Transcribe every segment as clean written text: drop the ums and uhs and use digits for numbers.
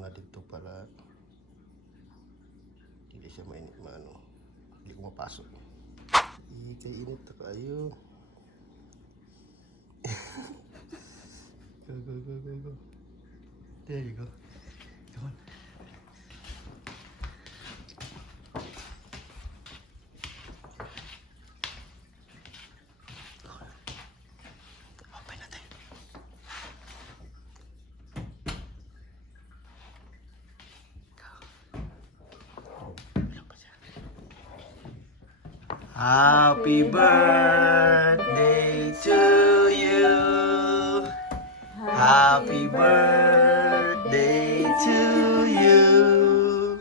muna dito para hindi siya mainit maano. Hindi ko mapasok. Kay init na kayo. Go. There you go. Come on. Open natin. Happy birthday to you. Happy birthday to you.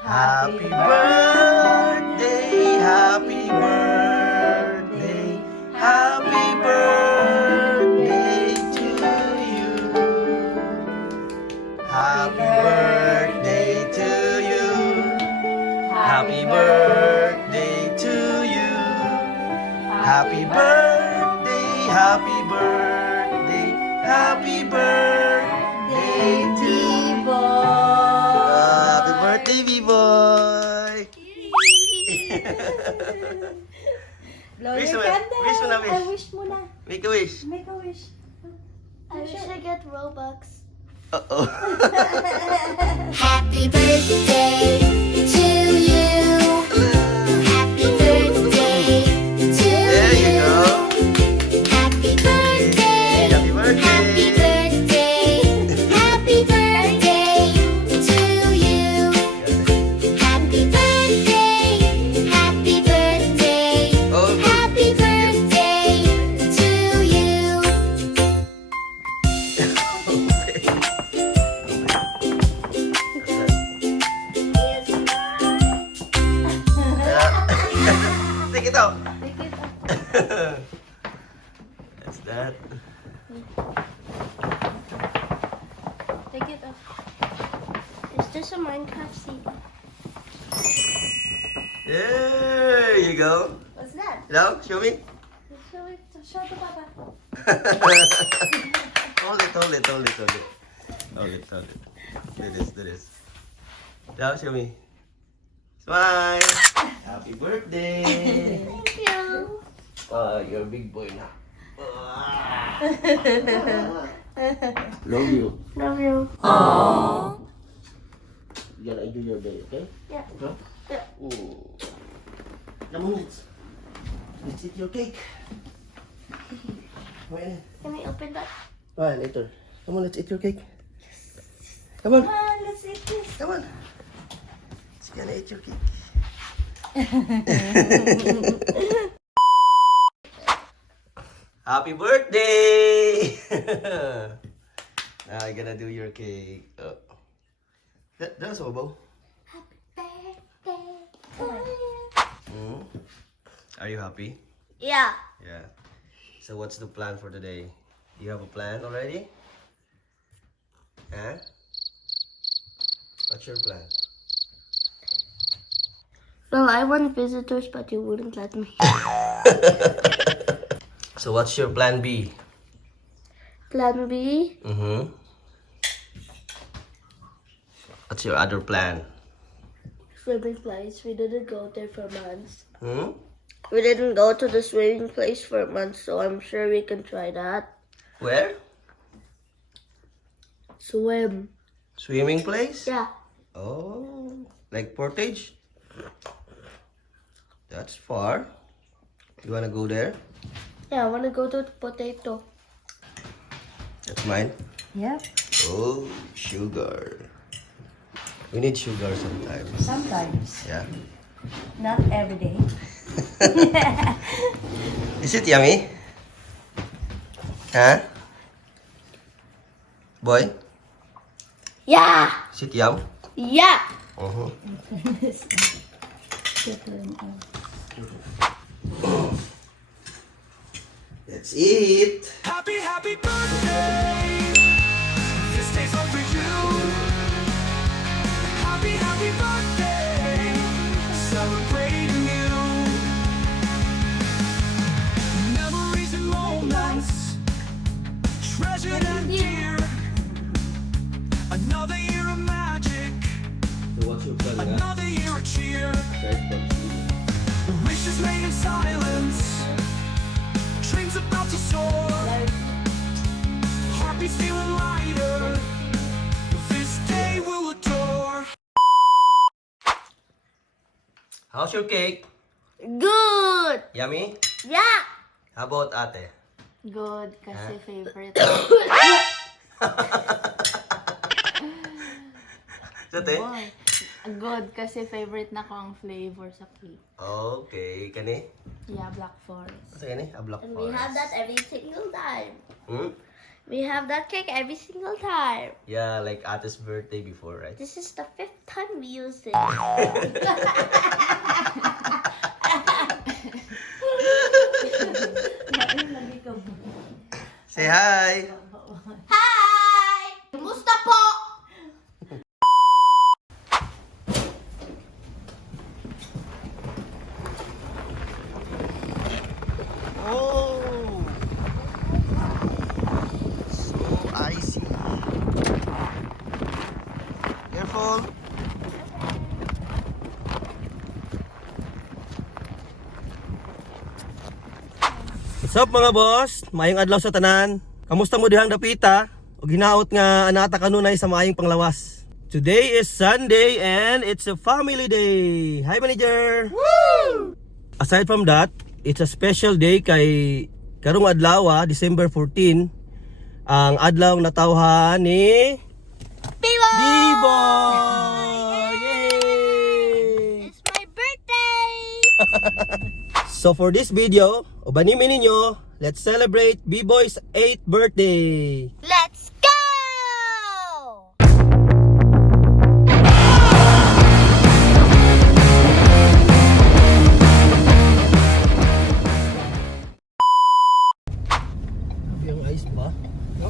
Happy birthday, happy birthday, happy birthday to you. Happy birthday to you. Happy birthday to you. Happy birthday, happy birthday, happy birthday to you. Happy birthday, B-boy! Blow Wish your mo- candle. wish mo na, wish. Wish mo na. Make a wish. Make a wish. I wish I get Robux. Uh-oh. Happy birthday to you. Happy birthday to There you go. Happy birthday. Happy birthday. Happy birthday. Happy birthday to you. Happy birthday. Happy birthday. Oh, Happy birthday to you. Take it out. Take it up. That's that. Take it up. Is this a Minecraft seed? There you go. What's that? Now, show me. Show it. Show to Papa. Hold it. Hold it. Do this. Now, show me. Smile. Happy birthday. Thank you. You're a big boy now. Love you. Love you. You gotta enjoy your day, okay? Yeah. Huh? Yeah. Come on, let's eat your cake. Wait. Can we open that? Why later? Come on, let's eat your cake. Come on, Come on, let's eat this. come on. Let's gonna eat your cake. Happy birthday! Now you're gonna do your cake. That's all, Bo. Happy birthday to you. Are you happy? Yeah. Yeah. So what's the plan for today? You have a plan already? Huh? What's your plan? Well, I want visitors, but you wouldn't let me. So what's your plan B? Plan B? Mm-hmm. What's your other plan? Swimming place. We didn't go there for months. Hmm? We didn't go to the swimming place for months, so I'm sure we can try that. Where? Swim. Swimming place? Yeah. Oh, like Portage? That's far. You wanna go there? Yeah, I want to go to the potato. That's mine. Yep. Oh, sugar. We need sugar sometimes. Sometimes. Yeah. Not every day. Is it yummy? Huh? Boy? Yeah. Is it yum? Yeah. Uh-huh. Let's eat. Happy birthday. This day's all for you. Happy birthday. Celebrating you. Memories and moments treasured and dear. Another year of days feeling lighter. This day we'll adore. How's your cake? Good. Yummy? Yeah. How about ate? Good, kasi favorite. Ate? Boy, good, kasi favorite na ko ang flavor sa cake. Okay, kani? Yeah, Black Forest. Asa kani? A black And we have forest. that every single time. Hmm? We have that cake every single time. Yeah, like ate's birthday before, right? This is the 5th time we use it. Say hi! Hi! Kumusta po? Oh! So icy. Careful! What's up mga boss? Maayong adlaw sa tanan. Kamusta mo dihang dapita? O ginaot nga anata kanunay sa maayong panglawas. Today is Sunday and it's a family day. Hi manager! Woo! Aside from that, it's a special day kay karong adlaw, December 14, ang adlaw natawhan ni Bibo! Bibo! Yay! It's my birthday! So for this video, ubanimin ninyo, let's celebrate B-Boy's 8th birthday. Let's go! Yung ice ba? No?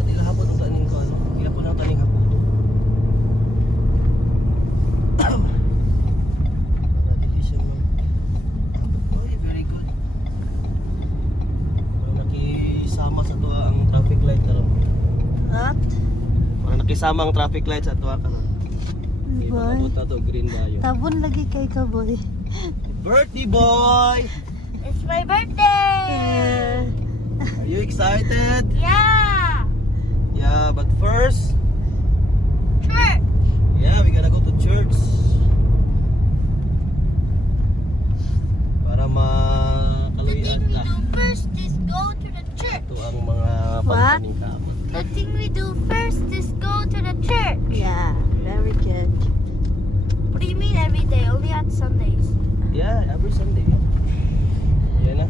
Pati lahapon ang taning ko, ano? Hilapon ang taning hapon. Delicious man. Oy, very good. Parang nakisama sa tuwa ang traffic light karon. What? Parang nakisama ang traffic light sa tuwa karon. Ipabot na to green ba yun? Tabon lagi kay ka, boy. Birthday boy! It's my birthday! Are you excited? Yeah! Yeah, but first, Church! yeah, we gotta go to church. Para The makaluyan thing we na do first is go to the church. ito ang mga What? pagpaningkama. The thing we do first is go to the church. Yeah, very good. What do you mean every day? Only on Sundays. Yeah, every Sunday. Yan na.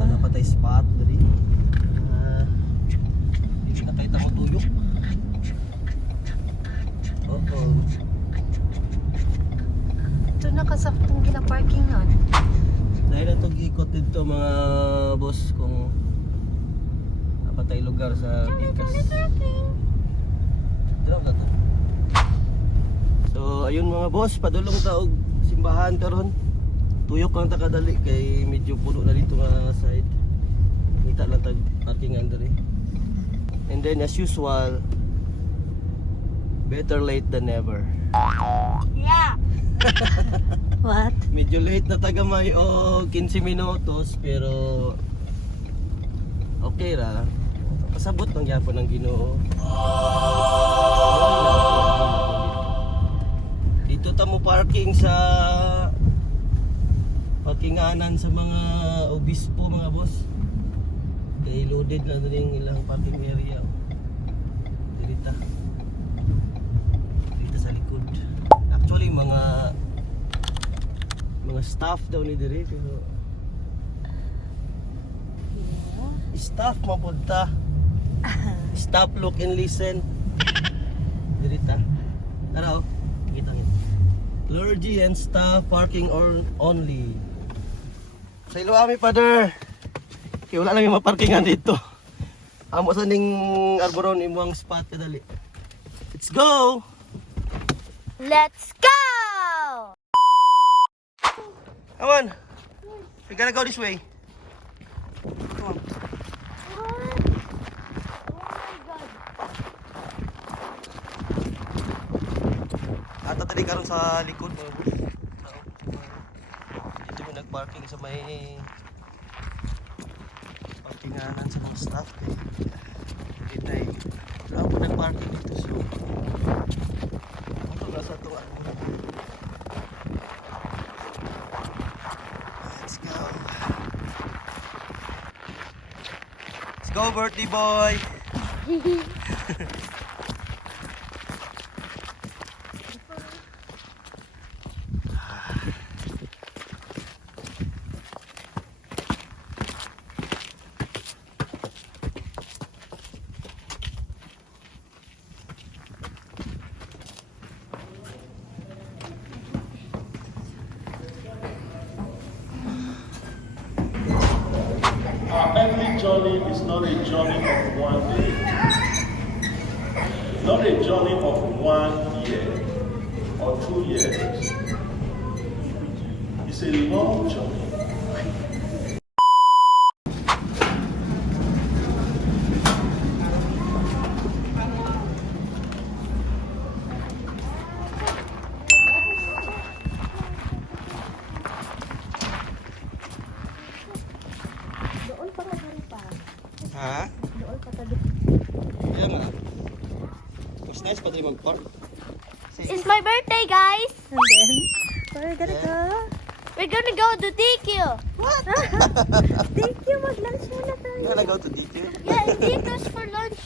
Ano pa tayo spot dari? Hindi na kahit ako tuyok. Oh. Ito na kasaktong gina-parking nun. Dahil na itong ikot dito mga boss kung apa tayo lugar sa Picas. Dito ka to. So ayun mga boss, padulong taog simbahan karon. Tuyok lang ta kadali kay medyo puno na dito nga side. Kita lang tag parkingan diri. And then as usual, better late than never. Yeah. What? Medyo late na tagamay o 15 minutos pero okay ra. Pasabot ng gyapon ng Ginoo. Dito ta mo parking sa parkinganan sa mga obispo mga boss. Kay loaded na rin ilang parking area. Dito sa likod. Actually mga staff daw ni dire pero staff mapunta. Stop, look and listen. Dirita. Tara oh. Kita nyo. Clergy and staff parking only. Sa Iloami, Father. Kaya wala lang yung maparkingan dito. Amo sa ning arboron imuang spot kadali. Let's go! Let's go! Come on. We gotta go this way. Come on. Ata tadi karon sa likod mga boss. Dito mo nagparking sa may parkinganan sa mga staff eh. Kita eh. Wala po nag-parking dito so. Ano na sa ito Let's go. Let's go birthday boy. Our earthly journey is not a journey of one day, not a journey of 1 year or 2 years. It's a long journey. Ha? Kaya nga. Mas nice pa tayo mag-park. It's my birthday, guys. And then, where are we gonna go? We're gonna go to DQ. What? Thank you, mag-lunch muna tayo. You wanna go to DQ? Yeah, DQ's for lunch.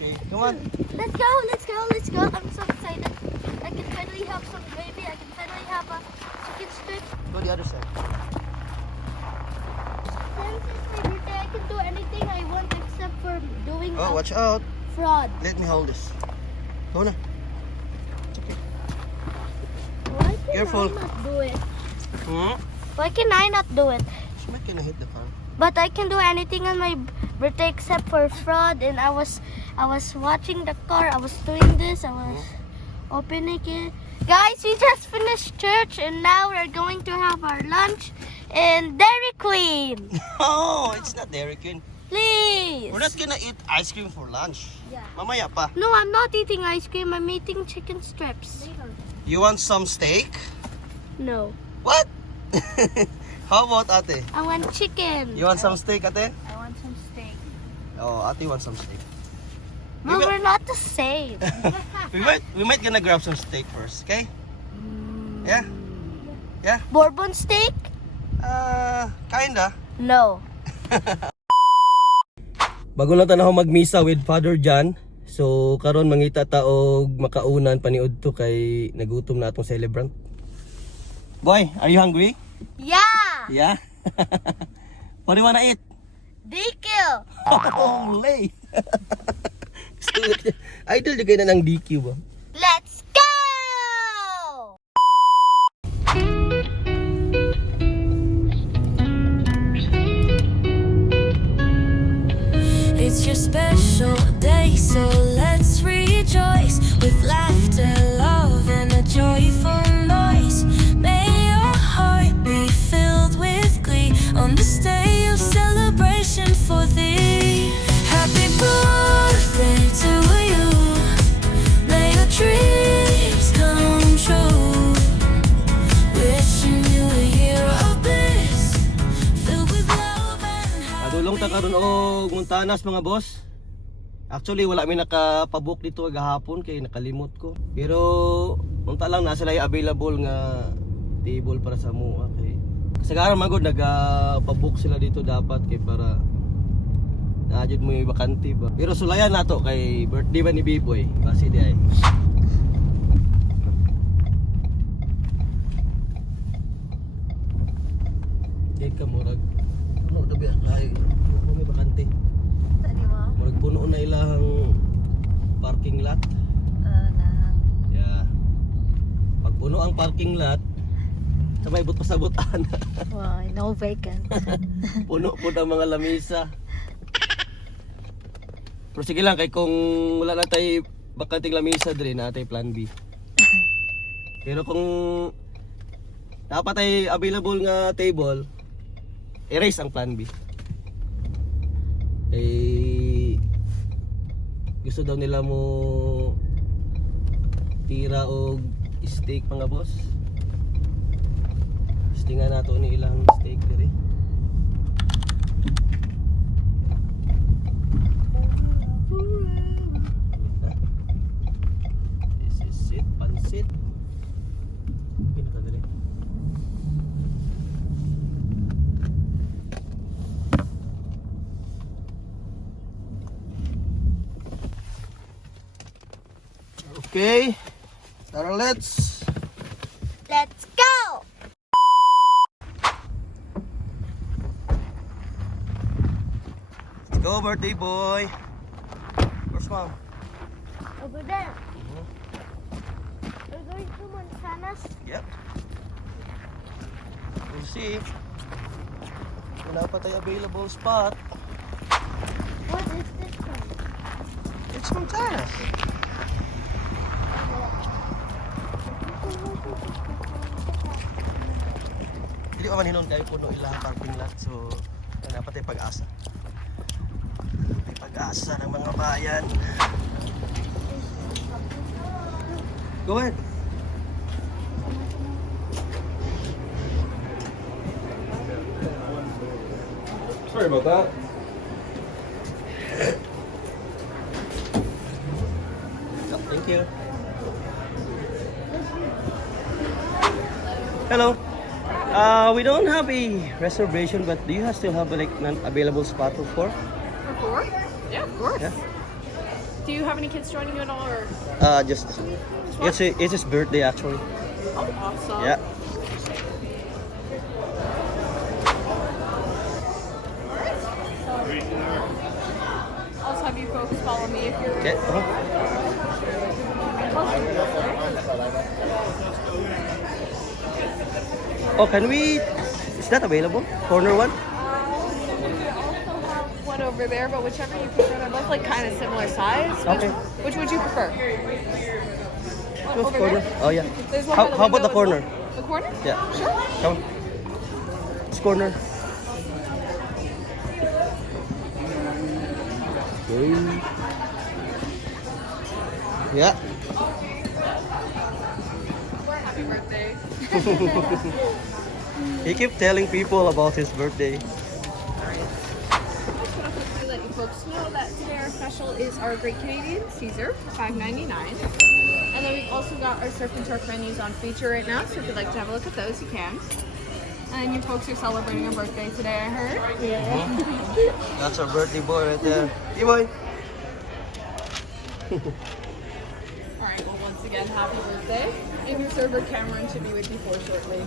Okay, come on. Let's go, let's go, let's go. I'm so excited. I can finally have some gravy. I can finally have a chicken strip. Go the other side. Since it's my birthday, I can do anything I want except for doing Oh, a watch out. fraud. Let me hold this. Go na. Why can Careful. I not do it? Hmm? Why can I not do it? Smack gonna hit the car. But I can do anything on my birthday except for fraud. And I was watching the car. I was doing this. I was opening it. Guys, we just finished church and now we're going to have our lunch in Dairy Queen. Oh, it's not Dairy Queen. Please. We're not gonna eat ice cream for lunch. Yeah. Mamaya pa. No, I'm not eating ice cream. I'm eating chicken strips. You want some steak? No. What? How about ate? I want chicken. You want some steak, ate? I want some steak. Oh, ate wants some steak. No, We will- we're not the same. We might gonna grab some steak first, okay? Yeah? Yeah? Bourbon steak? Kinda. No. Bago lang tanaw magmisa with Father John. So karon mangita ta og makaunan paniud to kay nagutom na atong celebrant. Boy, are you hungry? Yeah. Yeah. What do you wanna eat? DQ. Holy. Idol juga na ng DQ ba? Let's go. It's your special day, so let's rejoice with laughter, love, and a joyful noise. May your heart be filled with glee on this day of celebration for thee. Happy birthday to you. May your dreams come true. Wishing you a year of bliss filled with love and happiness. Adulong ta karon og Montanas mga boss. Actually wala mi nakapabook dito gahapon kay nakalimot ko. Pero unta lang nasa lay available nga table para sa mua kay kasagaran magod nagapabook sila dito dapat kay para naajud mo yung bakante ba. Pero sulayan nato kay birthday ba ni B-Boy. Basi di ay. Teka murag ano dabi ay may bakante. Tadi mo? Murag puno na ilahang parking lot. Yeah. Pag puno ang parking lot, sabay but pasabutan. Wow, no vacant. Puno po ang mga lamisa. Pero sige lang, kay kung wala na tayo bakanting lamisa dre na tayo plan B. Pero kung dapat ay available nga table, erase ang plan B. Eh, gusto daw nila mo tira o steak mga boss. Gusto nga nato ni ilang steak diri. sit. Pinata dali. Okay. Tara, let's go! go, birthday boy. Where's mom? Over there. We're going to Manzanas. Yep. We'll see. Wala pa tayo available spot. What is this one? It's Montana's. Hindi ko man hinon kayo puno ilang parking lot. So, wala pa tayo pag-asa. May pag-asa ng mga bayan. Go ahead. Sorry about that. Thank you. Hello. We don't have a reservation, but do you still have like an available spot for four? For four? Yeah, of course. Yeah. Do you have any kids joining you at all, or? Just it's his birthday actually. Oh, awesome. Yeah. I'll just have you folks follow me if you're. Okay. Oh, can we? Is that available? Corner one? We also have one over there, but whichever you prefer. They're both like kind of similar size. Okay. Which would you prefer? Close Over corner. there? Oh yeah. There's one How, by the how about the window as corner? well. The corner? Yeah. Sure. Come. This corner. Okay. Yeah. Happy birthday. He keep telling people about his birthday. To let you folks know that today our special is our Great Canadian Caesar for $5.99. And then we've also got our surf and turf menus on feature right now, so if you'd like to have a look at those, you can. And you folks are celebrating a birthday today, I heard. That's our birthday boy right there. Hey boy. Alright, well once again, happy birthday. And your server Cameron should be with you for shortly.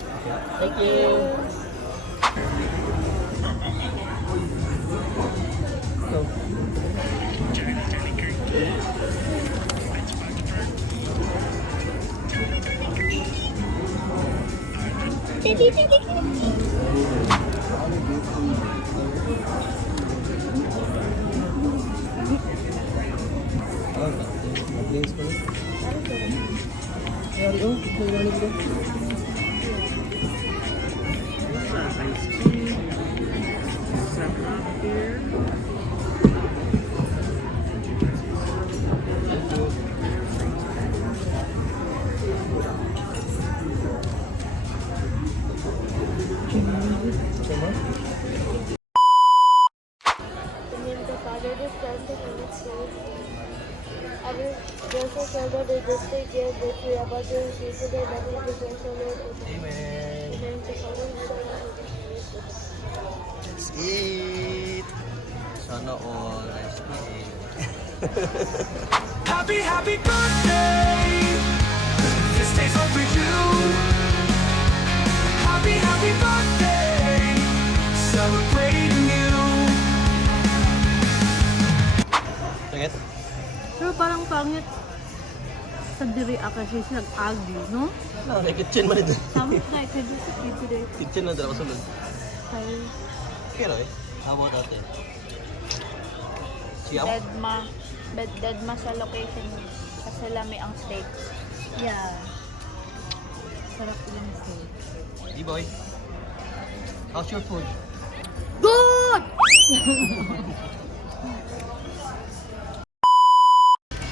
Thank you. The name of the Father, the Son, the Holy Spirit. Our blessed Father, the distinct year that we are about to receive today, that we praise the Lord. Amen. In the name of the Father, the Son, and the Holy Spirit. Let's eat. Sana all. Let's eat. Happy, happy birthday. This day's overdue. Happy, happy birthday. Celebrating you. Sakit? Pero parang pangit sa diri kasi silang ugly, no? No, may kitchen man ito. Some like I just eat today. Kitchen na dalawa sulod. Kaya Pero eh, how about ate? Siyam? Deadma sa location kasi lami ang steak. yeah. Sarap din siya. D-boy. How's your food? Good!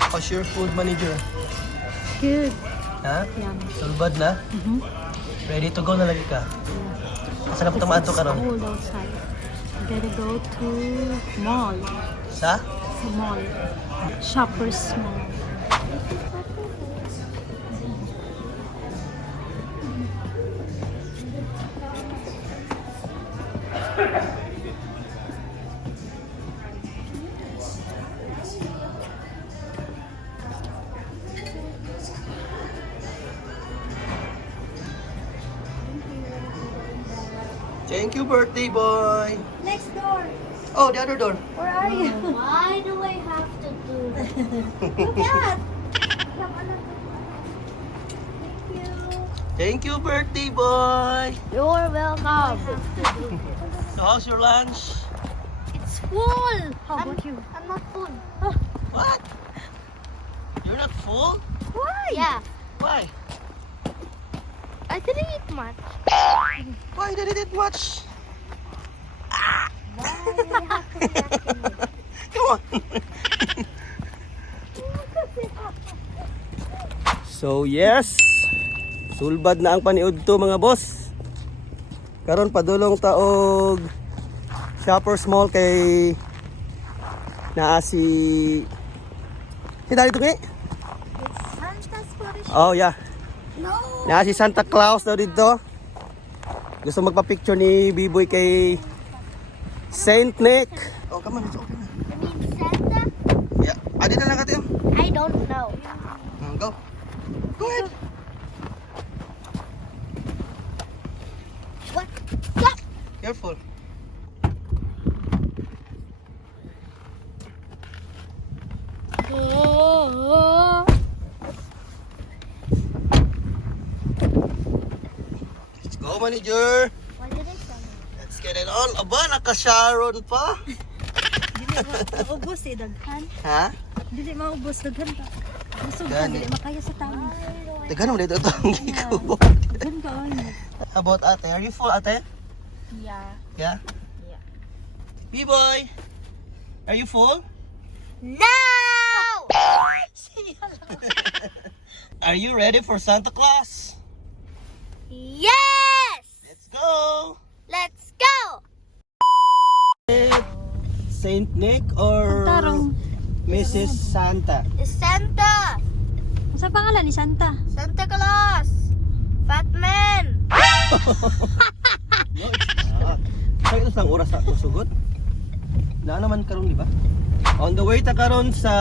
How's your food, manager? Good. Ha? Yummy. Sulbad na? Ready to go na lagi ka? Saan na po tamaan to karon? Cold outside. I gotta go to mall. Sa? Mall. Shoppers Mall. Thank you, birthday boy. Next door. Oh, the other door. Where are you? Why do I have to do that? Look at. Thank you. Thank you, birthday boy. You're welcome. So how's your lunch? It's full. How about you? I'm not full. What? You're not full? Why? Yeah. Why? I didn't eat much. Why did it eat much? Why do you have to react to me? Come on. So yes, sulbad na ang paniud to mga boss. Karon padulong taog Shoppers Mall kay naa si dito kay? Santa's Flourish. Oh yeah. No. Naa si Santa Claus daw dito. Gusto magpa-picture ni B-Boy kay Saint Nick. Oh, come on, it's open na. You mean Santa? Yeah, adi na lang ka tayo. I don't know. Go. Go ahead. What? Stop. Careful. Oh. Let's go, manager. What did I say? Let's get it on. Aba, naka-Sharon pa. Maubos eh, daghan. Ha? Dili maubos, daghan pa. Busog ka, Gani. dili makaya sa taon. Teka naman dito itong gikubo. Daghan ka, ay. How about ate? Are you full, ate? Yeah. Yeah? Yeah. B-Boy, are you full? No! Are you ready for Santa Claus? Yes! Let's go! Let's go! Saint Nick or Tarong. Mrs. Santa? It's Santa! Sa pangalan ni Santa? Santa Claus! Fat man! No, it's not. Kaya isang oras ako sugod. Na naman karon di ba? On the way ta karon sa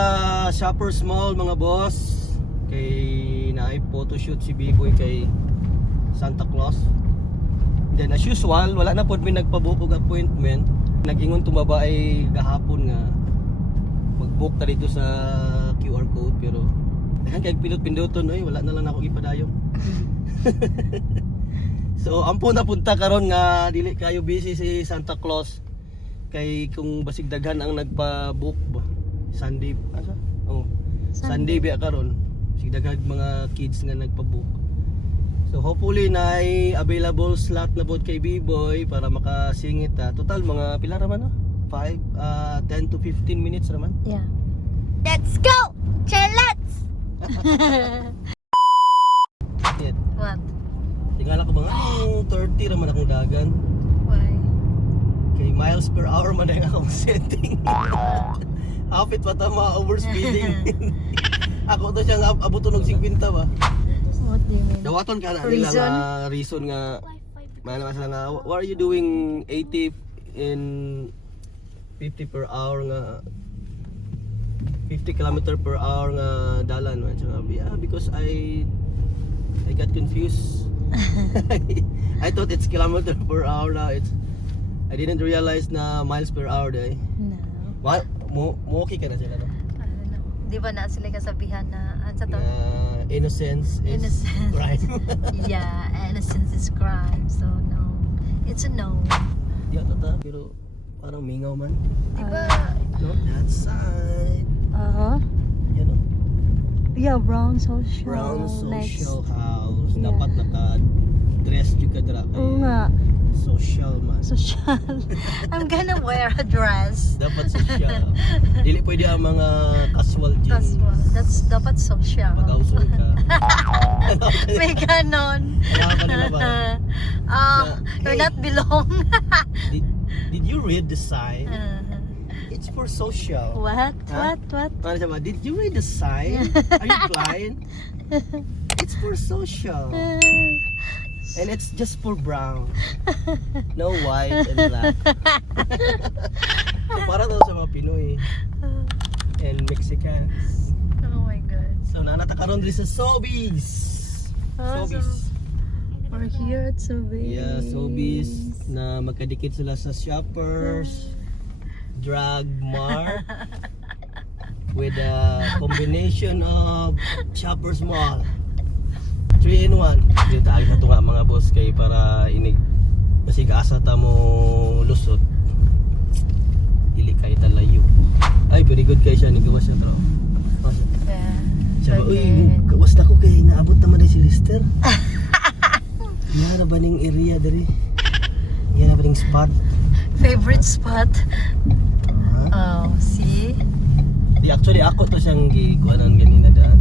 Shoppers Mall mga boss. Kay naay photoshoot si B-Boy kay Santa Claus. Then as usual, wala na pod mi nagpa-book og appointment. Nag-ingon tumaba ay gahapon nga mag-book ta dito sa QR code pero dahan kay pindot-pindoton oy, wala na lang ako ipadayon. So ampo na punta karon nga dili kayo busy si Santa Claus kay kung basig daghan ang nagpa-book ba Sunday asa? Oh. Sunday biya karon. Basig daghan mga kids nga nagpa-book. So hopefully na ay available slot na pod kay B-Boy para makasingit ta. Total mga pila ra man no? 10 to 15 minutes raman. Yeah. Let's go! Let's! Yet. What? Tingala ko ba nga 30 raman akong dagan. Why? Kay miles per hour man ang akong setting. Hapit pa tama overspeeding. Ako to siya nga abuton og 50 ba. What do you mean? Dawaton ka na nila nga reason nga mana sila nga what are you doing 80 in 50 per hour nga 50 km per hour nga dalan man siya nga yeah, because I got confused. I thought it's kilometer per hour now. I didn't realize na miles per hour day. No. What? Mo okay ka na sila no? I don't know. Di ba na sila kasabihan na, ano sa to? Na innocence is Innocence. crime. Yeah, innocence is crime. So no. It's a no. Yeah, tata, pero parang mingaw man. Diba? No, that side. Uh-huh. You know, Yeah, brown social. brown next. social house. Yeah. Dapat naka-dress yung kadra Oo kay nga. social man. Social. I'm gonna wear a dress. Dapat social. Dili pwede ang mga casual jeans. That's dapat social. Pag-ausol ka. May ganon. Kaya ka nila ba? You're Hey. not belong. Did you read the sign? It's for social. What? Huh? What? Para siya ba, did you read the sign? Are you blind? It's for social. And it's just for brown. No white and black. Para daw sa mga Pinoy and Mexicans. Oh my God. So nanatakaron diri sa Sobeys. Sobeys. We're here at Sobeys. Yeah, Sobeys na magkadikit sila sa Shoppers Drug Mart with a combination of Shoppers Mall. 3-in-1. Dito tayo na ito nga mga boss kay para inig kasi kaasa ta mo lusot. Dili kay talayo. Ay, very good kay siya. Nigawas siya tro. Yeah. Siya ba, uy, gawas na ko kay naabot naman din si Lister. Yan na ba ning area diri? Yan na ba ning spot? Favorite spot? Ha? Oh, see? Actually, ako to siyang gikuanan ganina daan.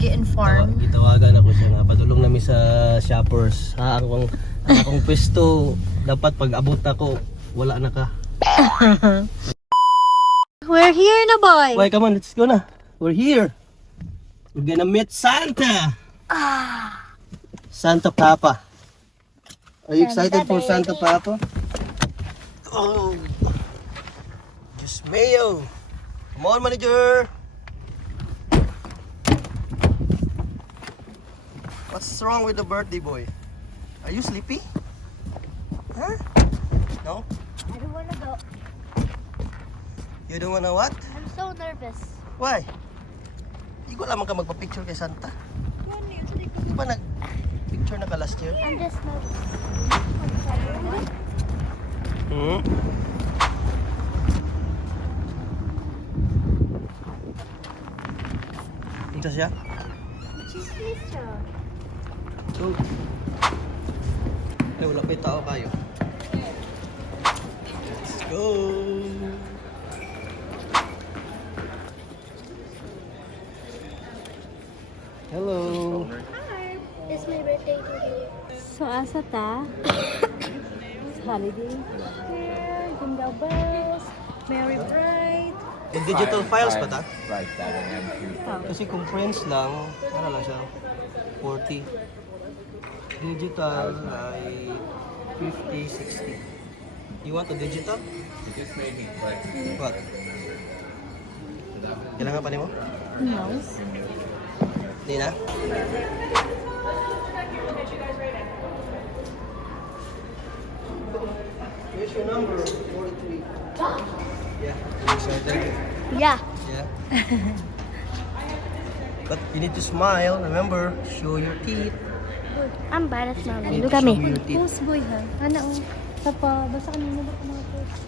Gi-inform. Gitawagan ako siya nga. Padulong namin sa Shoppers. Ha, akong pwesto, dapat pag abot ako, wala na ka. We're here na, boy. Why, come on, let's go na. We're here. We're gonna meet Santa. Santa Papa. Are you excited for Santa Papa? Oh. Just mayo. Come on, manager. What's wrong with the birthday boy? Are you sleepy? Huh? No? I don't wanna go. You don't wanna what? I'm so nervous. Why? Di ko alam ka magpa-picture kay Santa. Di ba nag-picture na ka last year? I'm just nervous. Hmm? Ito siya? She's Lisa. So, ay, wala pa yung tao kayo. Let's go! Hello! It's my birthday today. So, asa ta? It's holiday. Here, Jingle Bells, Merry Bright. In digital files pa ta? Right, that one M2. Kasi kung prints lang, ano lang siya? 40. Digital ay 50, 60. You want a digital? You just made me click. What? Kailangan pa ni mo? No. Hindi na? Here's your number, 43. Yeah, you excited? Yeah. Yeah. But you need to smile, remember, show your teeth. I'm bad at You smiling. need Look to at show me. your teeth. Post boy, ha? Ano, oh. Sa pa, basta kanina ba mga post?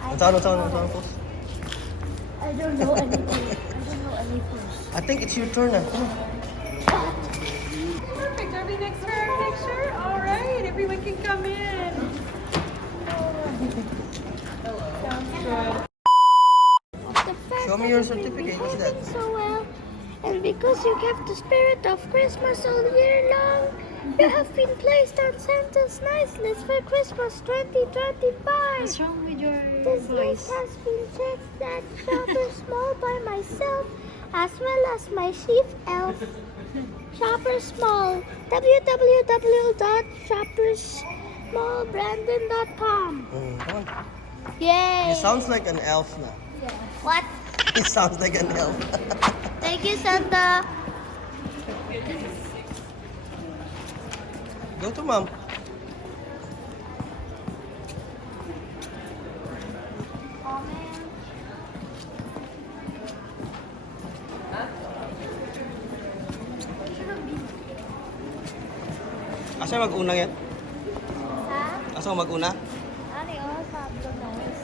Ang taon, post. I don't know anything. I don't know anything. I think it's your turn na. Perfect. Are we next for our picture? All right. Everyone can come in. The fact Show me that your you've been certificate. What's that? behaving so well, and because you kept the spirit of Christmas all year long, you have been placed on Santa's nice list for Christmas 2025. What's wrong with your This voice? list has been checked at Shoppers Mall by myself, as well as my chief elf. Shoppers Mall. www.shoppersmallbrandon.com. Come on. Yay! He sounds like an elf na. What? He sounds like an elf. Thank you, Santa. Go to mom. Asa mag-una yan? Ha? Asa mag-una? Ano yun? Pablo Noyes.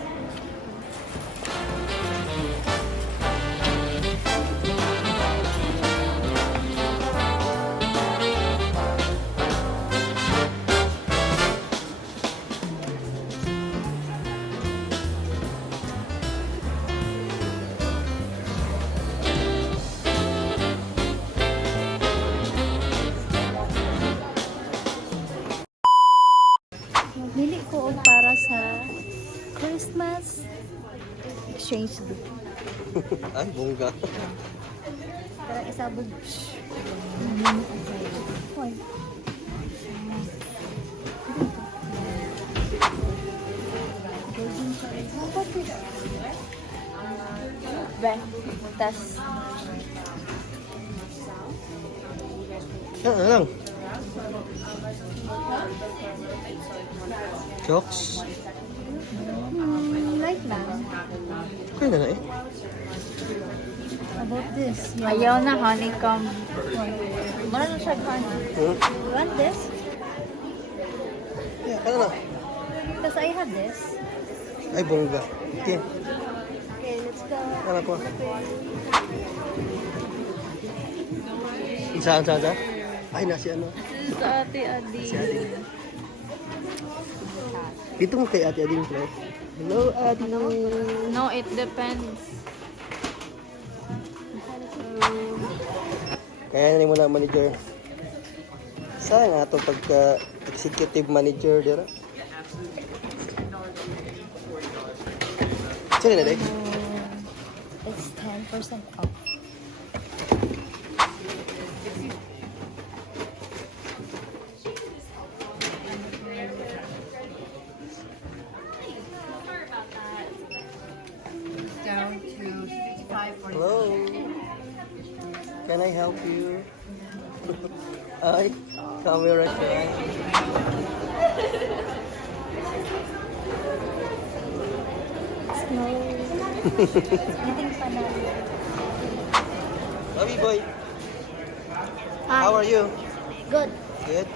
Magbili ko og para sa Christmas exchange book. Ay, bongga. Para isabog. Hoy. Tas, Ano lang? Chokes? Like that. Okay na na eh. About this. ayaw na honeycomb. Muna na siya honey. Hmm? You want this? Yeah, ano na? Because I had this. Ay, bongga. Okay. Okay, let's go. Ano po? Saan? Ay, nasi ano? Sa ate Adi. Si Adi. Dito mo kay Ate Ading, bro. Hello, Adi. No, it depends. Kaya na mo na manager. Saan nga ito pagka executive manager dira? Saan na day? It's 10% off. Hello. Can I help you? Ay, camera siya. Eating panalo. Bobby boy, how are you? Good. Good.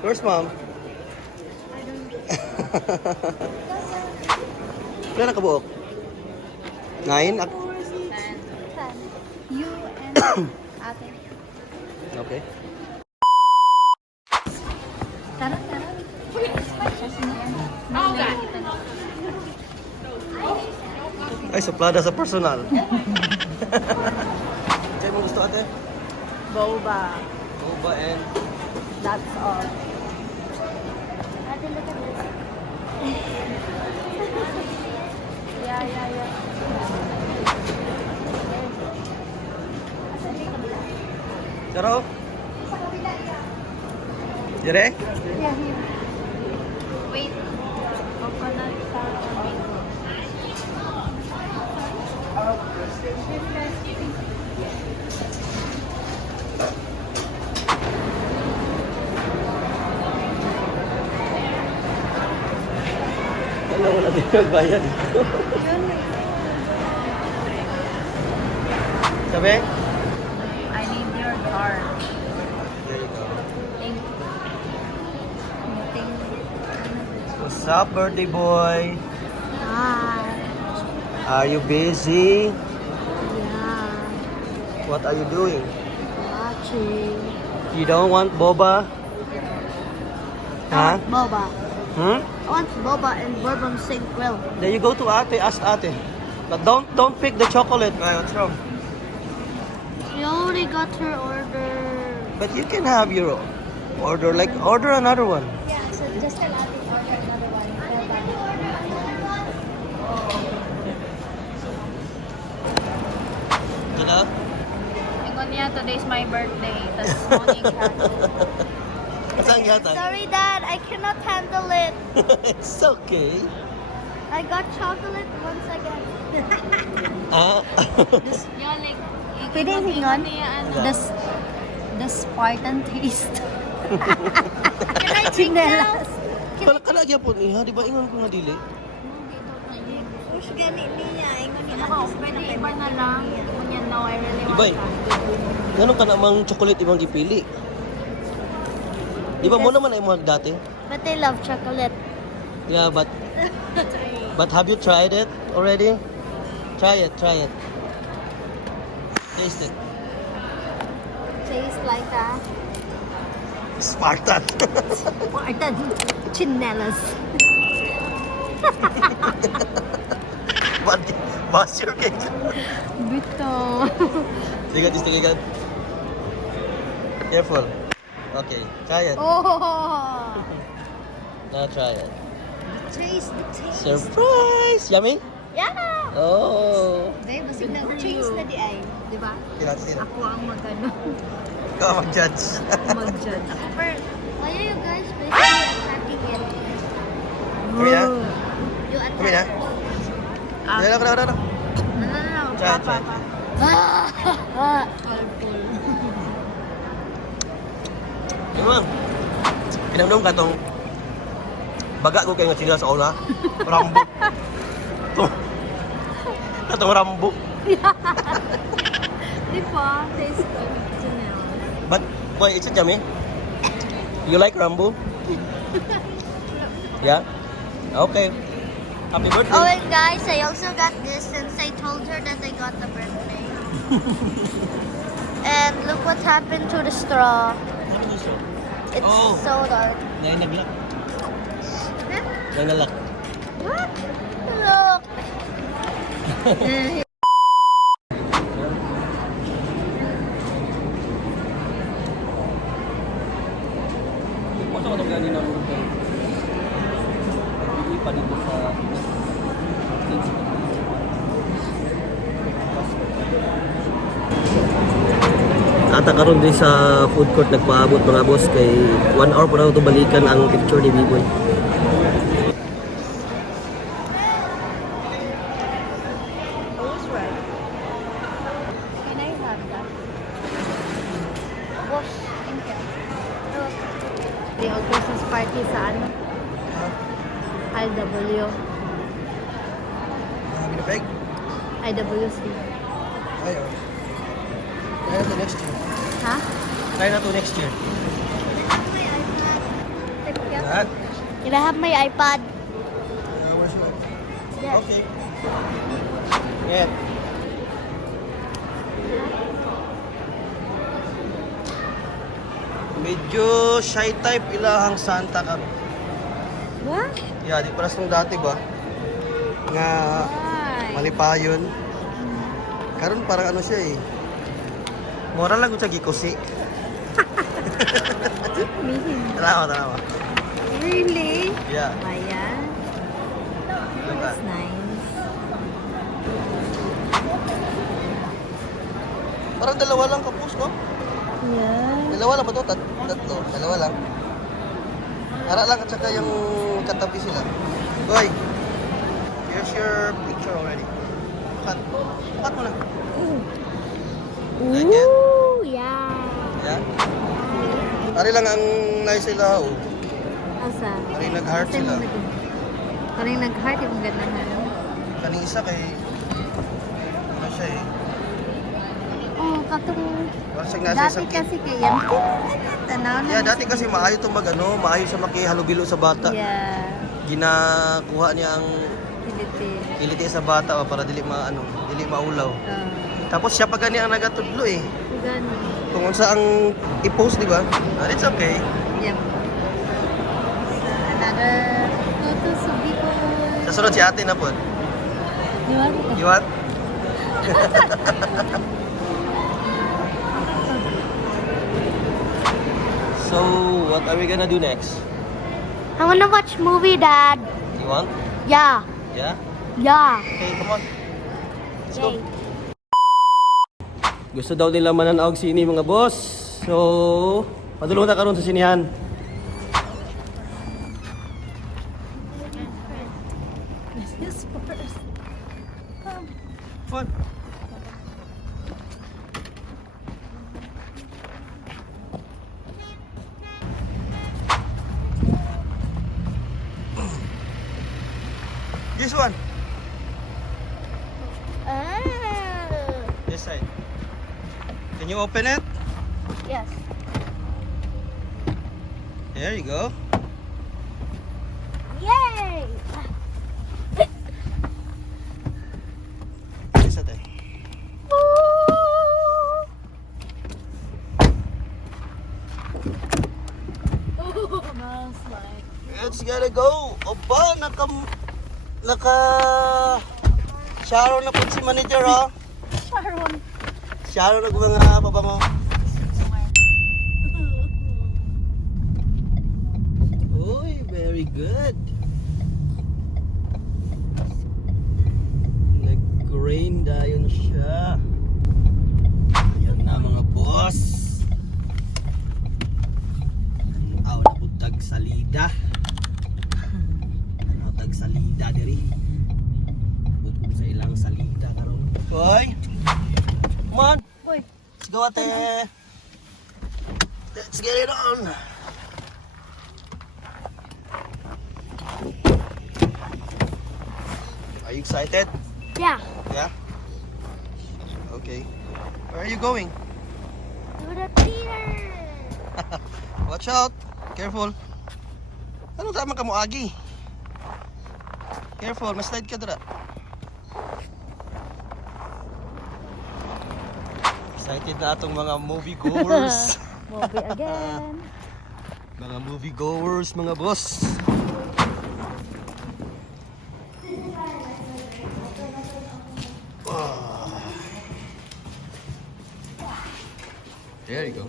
Where's mom? Kailan ka buok? 9? You and ate. Okay. Tara. Ay, suplada sa personal. Kaya mo gusto ate? Boba. Boba and... That's all. Ate, look at this. Yeah. Charo? Dire? Wait. Coconut sa Wala din magbayad dito. Sabi? I need your card. There you go. Thank you. What's up, birthday boy? Hi. Are you busy? Yeah. What are you doing? Watching. You don't want boba? Huh? Boba. Hmm? I want boba and bourbon St. Will. There you go to ate, ask ate. But don't pick the chocolate. Why, what's wrong? She already got her order. But you can have your order, like order another one. Yeah, so just tell ate to order another one. Hello? Ingon niya, today's my birthday. Tapos morning candle. Saan yata? Sorry, Dad. I cannot handle it. It's okay. I got chocolate once again. Ah. Yung like, Pwede ingon hingon? niya, ano. The Spartan taste. Can I take Chinelas. Kala lagyan po niya, di ba ingon ko nga dili? Push gani niya. Ako, pwede iba na lang. Kunya, no, I really want Ibay. that. Ganun ka namang chocolate ibang gipili. Di ba mo naman ay mo dati? But I love chocolate. Yeah, but have you tried it already? Try it. Taste it. Tastes like a Spartan. Spartan chinelas. What's your cake? Bito. Ligat. Careful. Okay, try it. Oh! Now try it. Taste. Surprise! Yummy? Yeah! Oh! Babe, basig na taste na di ay. Di ba? Kinatsin. Ako ang magano. Ikaw ang mag-judge. Mag-judge. Why are you guys basically attacking it? Kami na? You attack. Kami na? Dala. Try, try. Diba? Pinamdom ka tong baga ko kayo nga sinila sa una. Rambo. Katong Rambo. Di ba? Taste ko. Chanel. But, boy, it's a yummy. You like Rambo? Yeah? Okay. Happy birthday. Oh, and guys, I also got this since I told her that I got the birthday. And look what happened to the straw. It's Oh. so dark. Nainaglock. Nainaglock. What? Look. Masa ka ito kanina ang urban? Hindi pa dito sa Ata karon din sa food court nagpaabot mga boss kay 1 hour pa raw to balikan ang picture ni B-Boy. Who's right? Can I have that? Wash. Thank you. Look. The old Christmas party sa ano? IW. Binabeg? IWC. Ayaw. Try na to next year. Ha? Try na to next year. Lahat? Can I have my iPad? Yes. Okay. Yeah. Medyo shy type ilahang Santa ka. What? Yeah, di paras nung dati ba? Nga malipayon. Karon parang ano siya eh. Moral lang siya gikusi. Tanawa. Really? Yeah. Ayan. Diba? That's nice. Parang dalawa lang kapos, no? Yeah. Dalawa lang ba ito? Tatlo. Dalawa lang. Ara lang at saka yung katabi sila. Boy, here's your picture already. Cut mo na. Like it? Ooh, yeah. Yeah? Ari lang ang nice sila, oh. Asa? Ari nag-heart sila. Karing nag-heart yung ganda na. Kaning isa kay... Ano siya eh? Oh, katong... Parang siyang nasa Dati isang kid. kasi kaya tanaw na. Yeah, dati kasi maayo itong maayo siya makihalubilo sa bata. Yeah. Ginakuha niya ang Kiliti. kiliti sa bata para dili maulaw. Tapos siya pa gani ang nagatudlo eh. Gani. Kung sa ang i-post, di ba? But it's okay. Yep. Another photo sa Bicol. Sa sunod si ate na po. Di ba? You want? So, what are we gonna do next? I wanna watch movie, Dad. You want? Yeah. Yeah? Yeah. Okay, come on. Let's go. Yay. Gusto daw nila mananaog sini mga boss. So, padulong na karon sa sinihan. Fun. This one. This side. Can you open it? Yes. There you go. Yay! Isa tayo. Let's gotta go. Oba, naka Sharon na po si manager, oh. Sharon na mga pabango. Uy, very good. Nag-grain dayon siya. Ayan na mga boss. Aw, naputag salida. Naputag salida diri. Naputag sa ilang salida karon. Boy. Come on. Boy. Let's go, ate. Let's get it on. Are you excited? Yeah. Yeah? Okay. Where are you going? To the theater. Watch out. Careful. Ano tama ka mo, Agi? Careful, ma-slide ka dira. Excited na atong mga movie goers. Movie again. Mga movie goers, mga boss. Ah. There you go.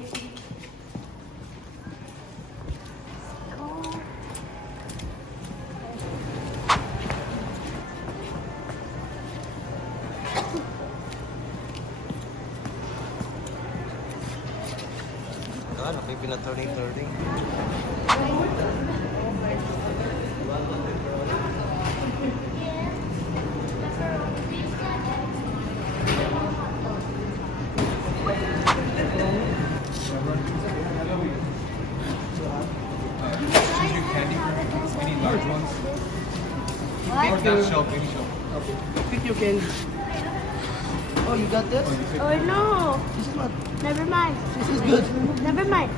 Ano, may pinaturning. Pick your candy. Oh, you got this? Oh no. This is not. Never mind. This is good. Never mind.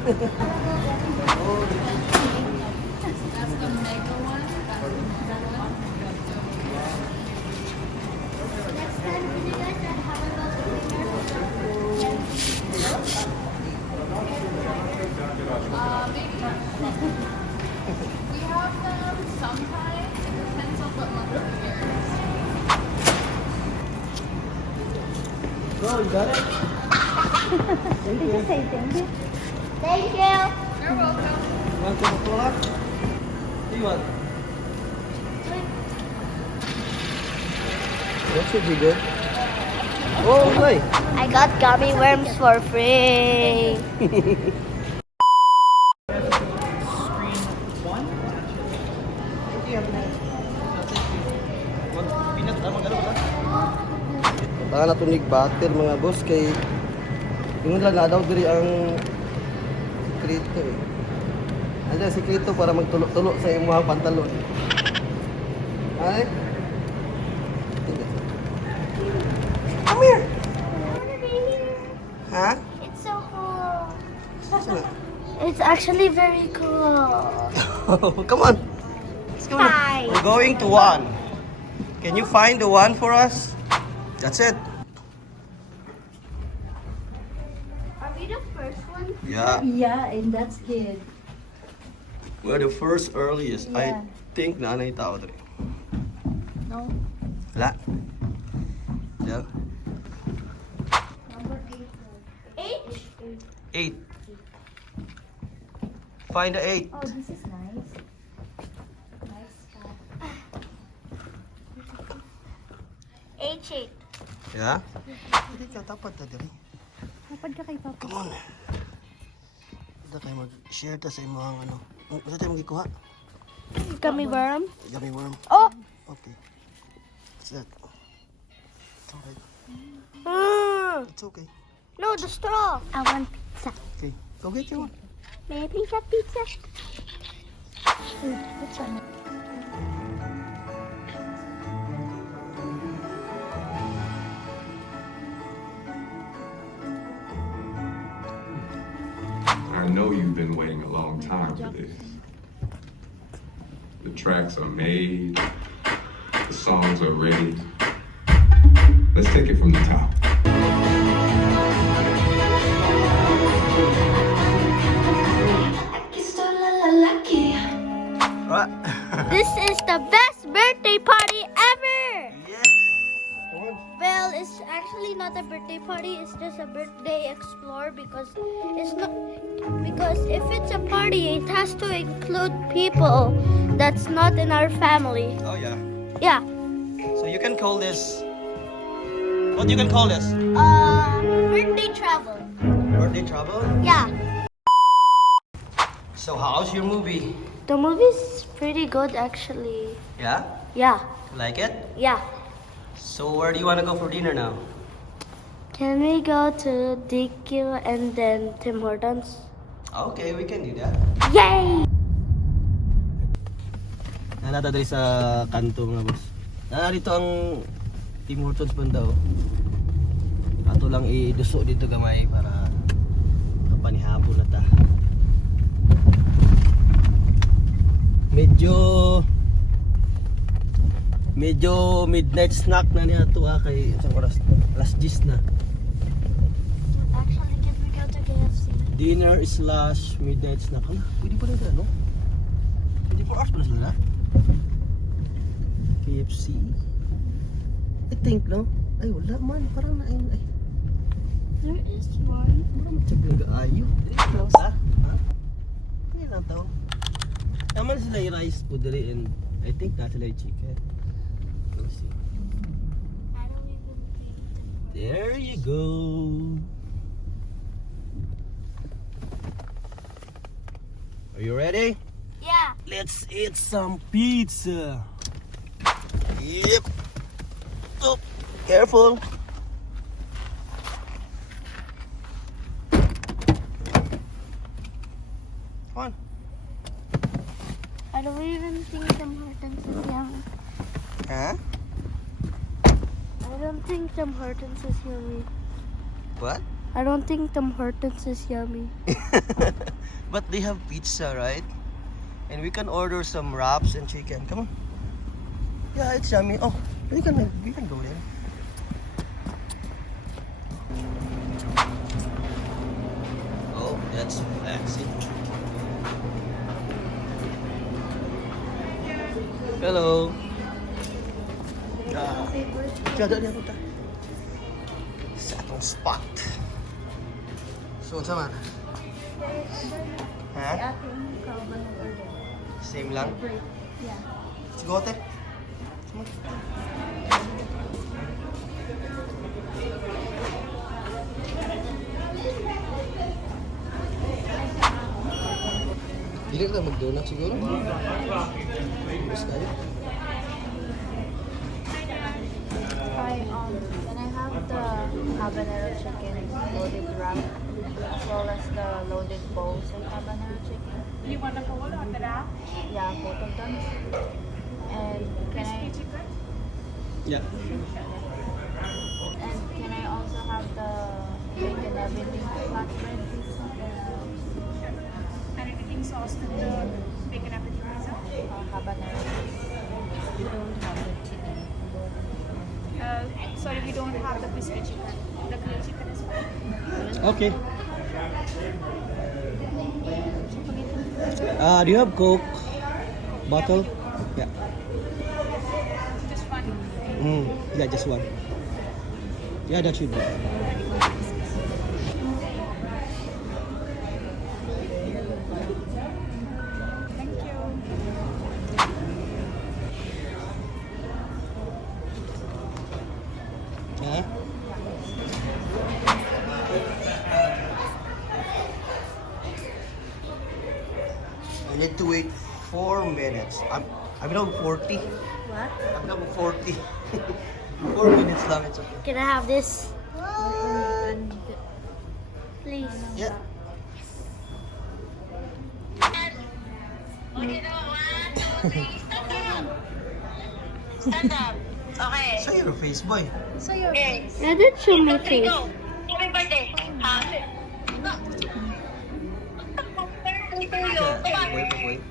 Next time, can you guys have a We have them sometimes. It depends on what month of the year it is. Bro, you got it? Did you say thank you? Thank you. You're welcome. You want Coca-Cola? What do you want? That should be good. Oh, okay. I got gummy worms for free. Baka natunig battle mga boss kay yung lang na daw diri ang Krito eh. Andiyan si Krito para magtulo-tulo sa imong pantalon. Ay. Come here. Ha? It's so cool. It's actually very cool. Come on. Let's go. Hi. We're going to one. Can you find the one for us? That's it. Are we the first one? Yeah. Yeah, and that's good. We're the first earliest. I Yeah. think na anay tao dre. No? Wala. Yeah. H? 8. Find the 8. Oh, this is nice. H8. Yeah? Hindi ka tapat na dre. Kapag ka kay Papa. Come on. Ito tayo mag-share ta sa imong ano. Ano tayo magikuha? Gummy worm? Gummy worm. Oh! Okay. What's that? It's alright. It's okay. No, the straw. I want pizza. Okay. Go get you one. May I please have pizza? Which one? I know you've been waiting a long time for this. The tracks are made, the songs are ready. Let's take it from the top. What? This is the best birthday party ever! Yes. Come on. Well, it's actually not a birthday party, it's just a birthday explore because it's not because if it's a party it has to include people that's not in our family. Oh yeah. Yeah. So you can call this. What you can call this? Birthday travel. Birthday travel. Yeah. So how's your movie? The movie's pretty good actually. Yeah. Yeah. Like it? Yeah. So where do you want to go for dinner now? Can we go to DQ and then Tim Hortons? Okay, we can do that. Yay! Nalata dali sa kanto mga boss. Narito ang Tim Hortons banda oh. Ato lang iduso dito gamay para kapanihapon na ta. Medyo midnight snack na niya to kay isang oras. Alas 10 na. Actually, can we go to KFC? Dinner slash midnight snack. Hala, pwede pa rin no? 24 hours pa na sila na? KFC? I think no? Ay wala man, parang na ayun ay. There is one. Wala man check lang ayo. Close ha? Ha? Ngayon lang tao. Naman sila yung rice po dali and I think na sila yung chicken. Let's see. I don't even think. There you go. Are you ready? Yeah. Let's eat some pizza. Yep. Oh, careful. Come on. I don't even think Tim Hortons is yummy. Huh? I don't think Tim Hortons is yummy. What? I don't think Tim Hortons is yummy. But they have pizza, right? And we can order some wraps and chicken. Come on. Yeah, it's yummy. Oh, we can go there. Oh, that's fancy. Hello. Diyan niya punta. Sa atong spot. So, sama na? Ha? Same lang? Yeah. Sige, ate. Dili ka mag-donut siguro? Mas tayo. Hi, can I have the habanero chicken loaded wrap as well as the loaded bowls of habanero chicken? You want the whole or the wrap? Yeah, both of them. And can I Yeah. and can I also have the bacon everything flatbread pizza? And everything sauce with the bacon everything pizza? Habanero. We don't have the chicken. Sorry, we don't have the crispy chicken. The grilled chicken is fine. Okay. Do you have Coke bottle? Yeah. Just one. Yeah, just one. Yeah, that should be. Thank you. Huh? I need to wait 4 minutes. I'm now 40. What? I'm now 40. 4 minutes lang, it's okay. Can I have this? Please. Yeah. Stand up. Okay. Show your face, boy. Okay. I did show my face. Go. Happy birthday. Happy. Wait.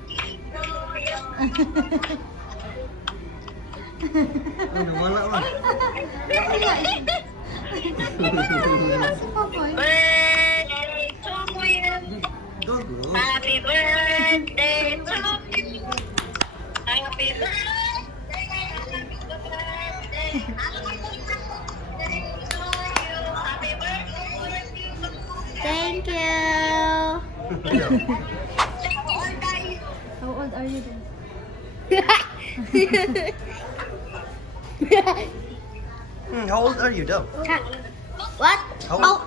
Ano, wala ba? Birthday to you. Don't go. Happy birthday to you. Happy birthday. Happy birthday. Thank you. How old are you then? How old are you, daw? What? How Oh,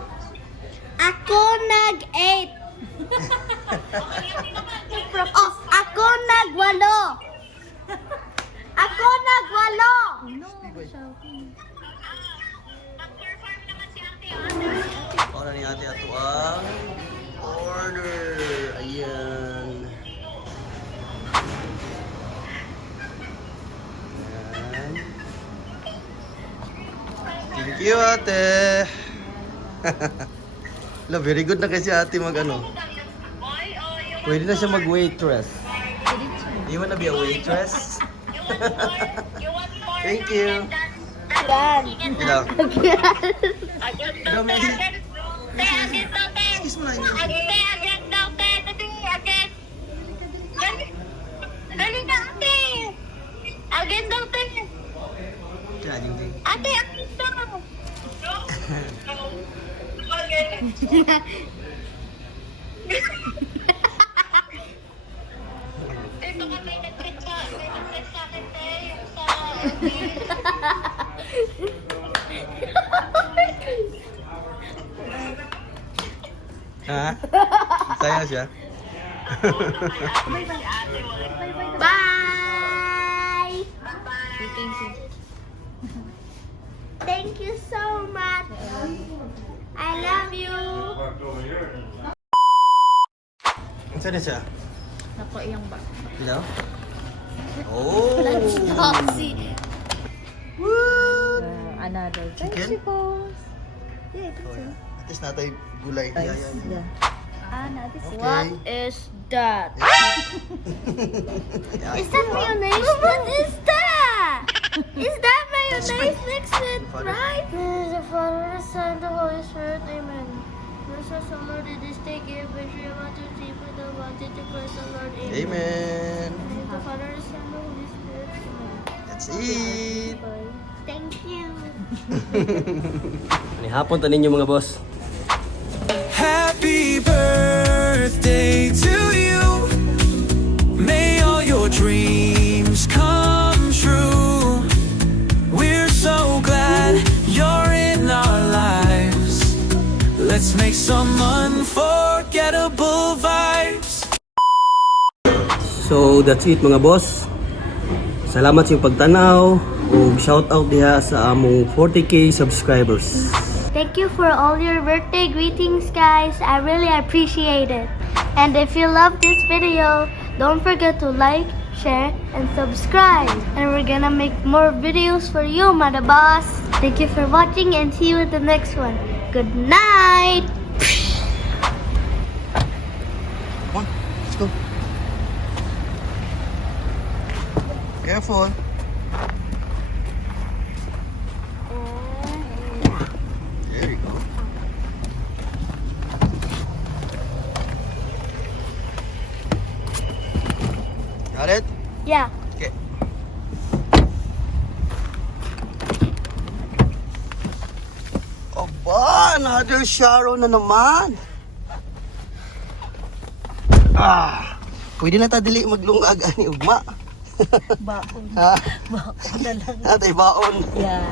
ako nag-8. Oh, ako nag-8. Ako nag-8. Mag-perform naman si Ate. you, ate. Lo, very good na kasi ate mag ano. Pwede na siya mag-waitress. You wanna be a waitress? Thank you. Hello. Excuse me. Dali na, ate! Again daw, ate! Ate, again daw! Ito ka may nag-text sa akin, te, yung sa FB. Ha? Saya siya. Bye. Thank you so much. I love you. Saan na siya? Nako, iyang ba? Hello? Oh! Let's talk. See. Another Chicken? vegetables. Yeah, Oh, yeah. At least natay gulay. Yeah, yeah, yeah. Okay. What is that? Yeah, Is that mayonnaise? What is that? Is that mayonnaise mixed with rice? The Father, the Son, the Holy Spirit. Amen. Bless us, O Lord, in this day, give victory, want to see for the wanted to Christ, O Lord. Amen. Amen. The Father, the Son, the Holy Spirit. Amen. That's it. Thank you. Hapon tanin yung mga boss. Happy birthday to you. May all your dreams come true. We're so glad you're in our lives. Let's make some unforgettable vibes. So that's it mga boss. Salamat sa iyong pagtanaw ug shout out diha sa among 40k subscribers. Thank you for all your birthday greetings, guys. I really appreciate it. And if you love this video, don't forget to like, share, and subscribe. And we're gonna make more videos for you, Mother Boss. Thank you for watching and see you in the next one. Good night! Come on, let's go. Careful. There you go. Got it? Yeah. Okay. Aba, another Sharo na naman. Pwede na ta dili maglungag ani ugma. Baon. Ha? Baon na lang. Atay baon. Yeah.